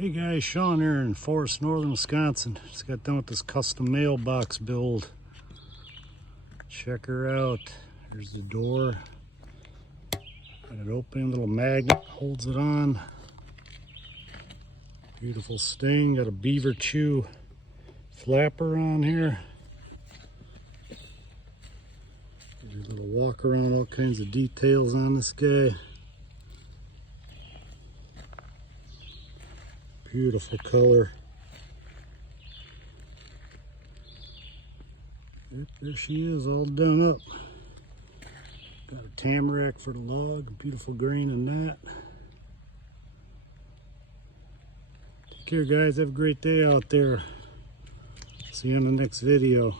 Hey guys, Sean here in Forest, northern Wisconsin. Just got done with this custom mailbox build. Check her out. Here's the door. Got it open, little magnet holds it on. Beautiful sting. Got a beaver chew flapper on here. There's a little walk around, all kinds of details on this guy. Beautiful color. Yep, there she is, all done up. Got a tamarack for the log, beautiful grain in that. Take care guys, have a great day out there. See you in the next video.